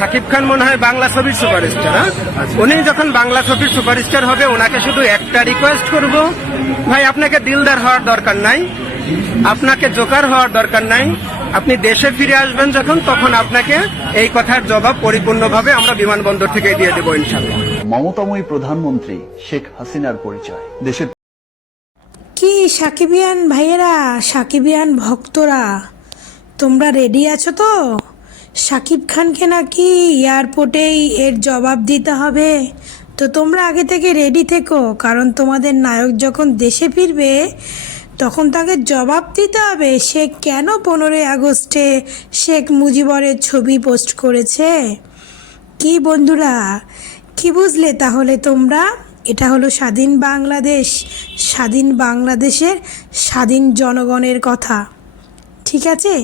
সাকিব খান। মনে হয় বাংলা ছবির সুপারস্টার হ্যাঁ? উনি যখন বাংলা ছবির সুপারস্টার হবে ওনাকে শুধু একটা রিকোয়েস্ট করব। ভাই আপনাকে দিলদার হওয়ার দরকার নাই। আপনাকে জোকার হওয়ার দরকার নাই। আপনি দেশে ফিরে আসবেন যখন তখন আপনাকে এই কথার জবাব পরিপূর্ণভাবে আমরা বিমানবন্দর থেকে দিয়ে দেবো ইনশাল্লাহ মমতাময়ী প্রধানমন্ত্রী শেখ হাসিনার পরিচয়। দেশের কি সাকিবিয়ান ভাইয়েরা সাকিবিয়ান ভক্তরা তোমরা রেডি আছো তো? সাকিব খানকে নাকি এয়ারপোর্টেই এর জবাব দিতে হবে। তো তোমরা আগে থেকে রেডি থেকো, কারণ তোমাদের নায়ক যখন দেশে ফিরবে, তখন তাকে জবাব দিতে হবে সে কেন পনেরোই আগস্টে শেখ মুজিবরের ছবি পোস্ট করেছে। কি বন্ধুরা, কি বুঝলে তাহলে তোমরা? এটা হলো স্বাধীন বাংলাদেশ, স্বাধীন বাংলাদেশের স্বাধীন জনগণের কথা। ঠিক আছে?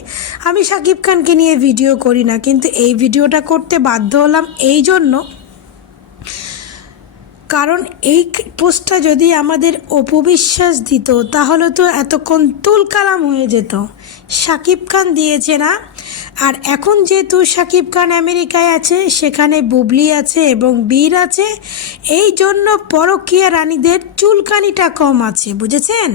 আমি সাকিব খানকে নিয়ে ভিডিও করি না, কিন্তু এই ভিডিওটা করতে বাধ্য হলাম এই জন্য। কারণ এই পোস্টটা যদি আমাদের অপবিশ্বাস দিত, তাহলে তো এতক্ষণ তুলকালাম হয়ে যেত। সাকিব খান দিয়েছে না আর এখন যেহেতু সাকিব খান আমেরিকায় আছে, সেখানে বুবলি আছে এবং বীর আছে, এই জন্য পরকীয়া রানীদের চুলকানিটা কম আছে, বুঝেছেন?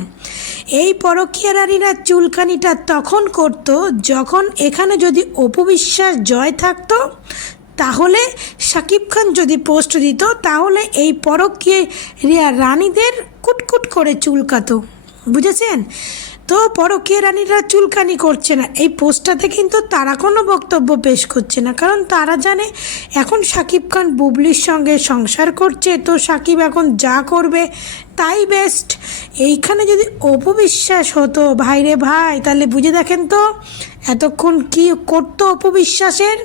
এই পরকীয়া রানীরা চুলকানিটা তখন করত যখন এখানে যদি অপবিশ্বাস জয় থাকতো, তাহলে শাকিব খান যদি পোস্ট দিত, তাহলে এই পরকীয় রানীদের কুটকুট করে চুলকাতো, বুঝেছেন? তো পরকীয় রানীরা চুলকানি করছে না। এই পোস্টটাতে কিন্তু তারা কোনো বক্তব্য পেশ করছে না, কারণ তারা জানে এখন সাকিব খান বুবলির সঙ্গে সংসার করছে, তো সাকিব এখন যা করবে তাই বেস্ট এইখানে যদি অপবিশ্বাস হতো ভাইরে ভাই, তাহলে বুঝে দেখেন তো এতক্ষণ কি করতো অপবিশ্বাসের?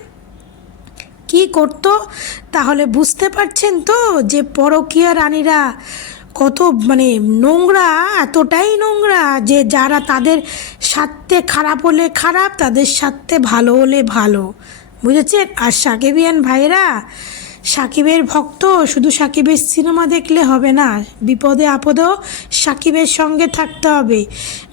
কি করতো? তাহলে বুঝতে পারছেন তো যে পরকীয়া রানীরা কত মানে নোংরা, এতটাই নোংরা যে যারা তাদের স্বার্থে খারাপ হলে খারাপ, তাদের স্বার্থে ভালো হলে ভালো। বুঝেছেন? আর সাকিবিয়ান ভাইরা সাকিবের ভক্ত, শুধু সাকিবের সিনেমা দেখলে হবে না, বিপদে আপদেও সাকিবের সঙ্গে থাকতে হবে।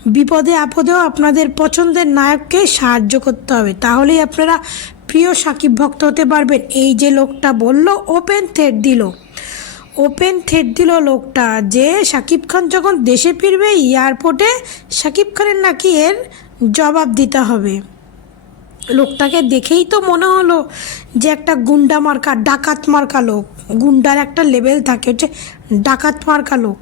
বিপদে আপদেও আপনাদের পছন্দের নায়ককে সাহায্য করতে হবে। তাহলেই আপনারা প্রিয় সাকিব ভক্ত হতে পারবেন। এই যে লোকটা বলল, ওপেন থ্রেড দিল। ওপেন থ্রেড দিল লোকটা যে সাকিব খান যখন দেশে ফিরবে, এয়ারপোর্টে সাকিব খানের নাকি এর জবাব দিতে হবে। লোকটাকে দেখেই তো মনে হলো যে একটা গুন্ডা মার্কা, ডাকাত মার্কা লোক। গুন্ডার একটা লেভেল থাকে, হচ্ছে ডাকাত মার্কা লোক।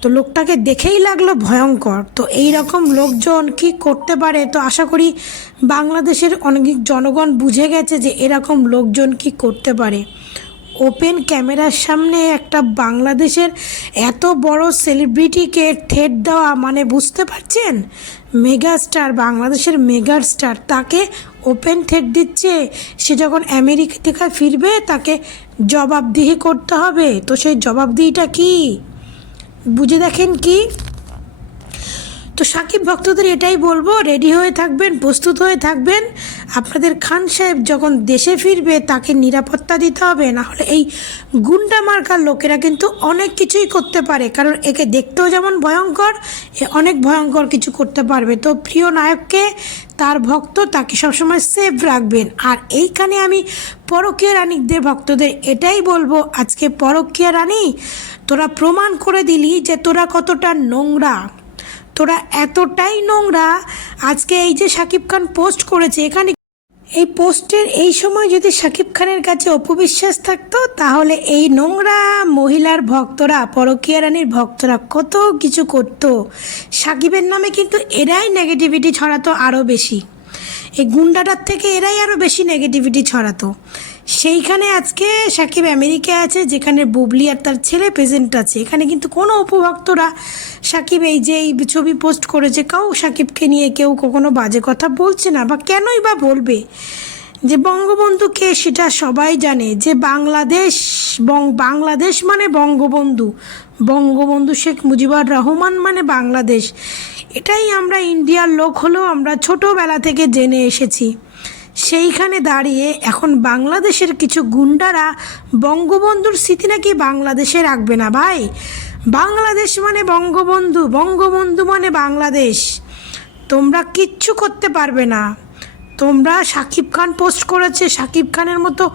তো লোকটাকে দেখেই লাগল ভয়ঙ্কর। তো এই রকম লোকজন কি করতে পারে? তো আশা করি বাংলাদেশের অনেক জনগণ বুঝে গেছে যে এরকম লোকজন কি করতে পারে। ওপেন ক্যামেরার সামনে একটা বাংলাদেশের এত বড় সেলিব্রিটিকে থেট দেওয়া মানে বুঝতে পারছেন? মেগা স্টার বাংলাদেশের মেগা স্টার তাকে ওপেন থেট দিচ্ছে। সে যখন আমেরিকা থেকে ফিরবে, তাকে জবাবদিহি করতে হবে। তো সেই জবাবদিহিটা কী? বুঝে দেখেন কি? তো সাকিব ভক্তদের এটাই বলব রেডি হয়ে থাকবেন, প্রস্তুত হয়ে থাকবেন। আপনাদের খান সাহেব যখন দেশে ফিরবে, তাকে নিরাপত্তা দিতে হবে, না হলে এই গুন্ডা মার্কার লোকেরা কিন্তু অনেক কিছুই করতে পারে। কারণ একে দেখতেও যেমন ভয়ঙ্কর, এ অনেক ভয়ঙ্কর কিছু করতে পারবে। তো প্রিয় নায়ককে, তার ভক্ত, তাকে সবসময় সেফ রাখবেন। আর এইখানে আমি পরকীয় রানীদের ভক্তদের এটাই বলব, আজকে পরকীয়া রানী তোরা প্রমাণ করে দিলি যে তোরা কতটা নোংরা। তোরা এতটাই নোংরা, আজকে এই যে শাকিব খান পোস্ট করেছে, এখানে এই পোস্টের এই সময় যদি শাকিব খানের কাছে অপবিশ্বাস থাকতো, তাহলে এই নোংরা মহিলার ভক্তরা, পরকীয়া রানীর ভক্তরা কত কিছু করতো। সাকিবের নামে কিন্তু এরাই নেগেটিভিটি ছড়াতো আরও বেশি। এই গুন্ডাটার থেকে এরাই আরও বেশি নেগেটিভিটি ছড়াতো। সেইখানে আজকে সাকিব আমেরিকায় আছে, যেখানে বুবলি আর তার ছেলে প্রেজেন্ট আছে। এখানে কিন্তু কোনো উপভক্তরা সাকিব এই যে এই ছবি পোস্ট করেছে, কাউ সাকিবকে নিয়ে কেউ কখনো বাজে কথা বলছে না বা কেনই বা বলবে? যে বঙ্গবন্ধু কে সেটা সবাই জানে। যে বাংলাদেশ বাংলাদেশ মানে বঙ্গবন্ধু। বঙ্গবন্ধু শেখ মুজিবুর রহমান মানে বাংলাদেশ। এটাই আমরা ইন্ডিয়ার লোক হলেও আমরা ছোটোবেলা থেকে জেনে এসেছি। সেইখানে দাঁড়িয়ে এখন বাংলাদেশের কিছু গুন্ডারা বঙ্গবন্ধুর স্মৃতি নাকি বাংলাদেশে রাখবে না ভাই? বাংলাদেশ মানে বঙ্গবন্ধু বঙ্গবন্ধু মানে বাংলাদেশ। তোমরা কিচ্ছু করতে পারবে না। তোমরা শাকিব খান পোস্ট করেছে শাকিব খানের মতো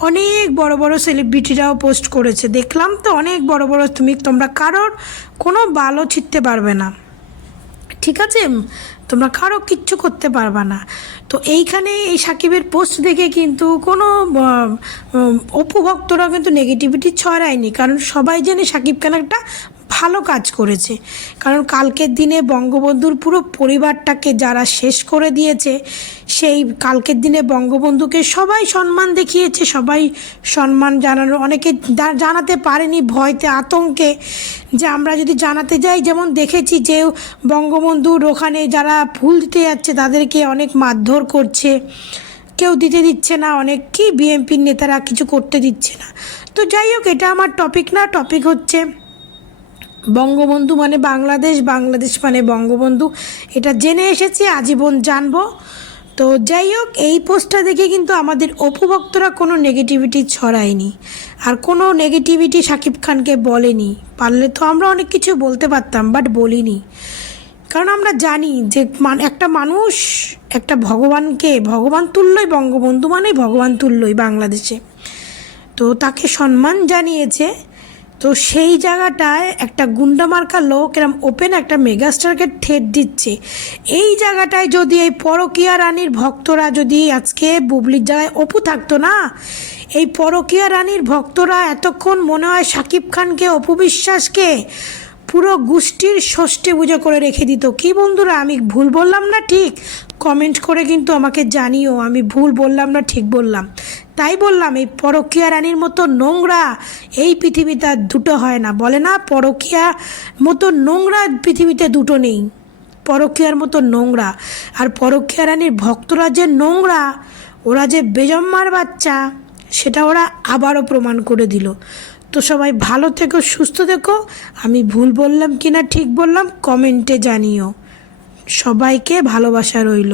অনেক বড় বড় সেলিব্রিটিরাও পোস্ট করেছে। দেখলাম তো অনেক বড় বড় তুমি, তোমরা কারোর কোনো ভালো ছিটতে পারবে না। ঠিক আছে? তোমরা কারও কিচ্ছু করতে পারবা না। তো এইখানে এই সাকিবের পোস্ট দেখে কিন্তু কোনো আহ, উম, অপু ভক্তরা কিন্তু নেগেটিভিটি ছড়ায়নি। কারণ সবাই জেনে সাকিব খান একটা ভালো কাজ করেছে। কারণ কালকের দিনে বঙ্গবন্ধুর পুরো পরিবারটাকে যারা শেষ করে দিয়েছে, সেই কালকের দিনে বঙ্গবন্ধুকে সবাই সম্মান দেখিয়েছে, সবাই সম্মান জানানো, অনেকে জানাতে পারেনি ভয়তে, আতঙ্কে যে আমরা যদি জানাতে যাই, যেমন দেখেছি যে বঙ্গবন্ধুর ওখানে যারা ফুল দিতে যাচ্ছে, তাদেরকে অনেক মারধর করছে। কেউ দিতে দিচ্ছে না, অনেক কি বিএনপির নেতারা কিছু করতে দিচ্ছে না। তো যাই হোক, এটা আমার টপিক না টপিক হচ্ছে বঙ্গবন্ধু মানে বাংলাদেশ বাংলাদেশ মানে বঙ্গবন্ধু। এটা জেনে এসেছি, আজীবন জানব। তো যাই হোক, এই পোস্টটা দেখে কিন্তু আমাদের অপুভক্তরা কোনো নেগেটিভিটি ছড়ায়নি। আর কোনো নেগেটিভিটি শাকিব খানকে বলেনি। পারলে তো আমরা অনেক কিছু বলতে পারতাম বাট বলিনি। কারণ আমরা জানি যে একটা মানুষ একটা ভগবানকে, ভগবান তুল্যই বঙ্গবন্ধু মানে ভগবান তুল্যই বাংলাদেশে। তো তাকে সম্মান জানিয়েছে। তো সেই জায়গাটায় একটা গুন্ডামার্কা লোক, এরম ওপেন একটা মেগাস্টারকে ঠেট দিচ্ছে। এই জায়গাটায় যদি এই পরকীয়া রানীর ভক্তরা যদি আজকে বুবলির জায়গায় অপু থাকতো না, এই পরকীয়া রানীর ভক্তরা এতক্ষণ মনে হয় সাকিব খানকে, অপু বিশ্বাসকে পুরো গোষ্ঠীর ষষ্ঠী পুজো করে রেখে দিত। কি বন্ধুরা, আমি ভুল বললাম না ঠিক? কমেন্ট করে কিন্তু আমাকে জানিও, আমি ভুল বললাম না ঠিক বললাম। তাই বললাম, এই পরকীয়া রানীর মতো নোংরা এই পৃথিবীতে আর দুটো হয় না। বলে, না, পরকীয়া মতো নোংরা পৃথিবীতে দুটো নেই। পরকীয়ার মতো নোংরা। আর পরকীয়া রানীর ভক্তরা যে নোংরা, ওরা যে বেজম্মার বাচ্চা, সেটা ওরা আবারও প্রমাণ করে দিল। তো সবাই ভালো থেকো, সুস্থ থেকো। আমি ভুল বললাম কিনা ঠিক বললাম কমেন্টে জানিও। সবাইকে ভালোবাসা রইল।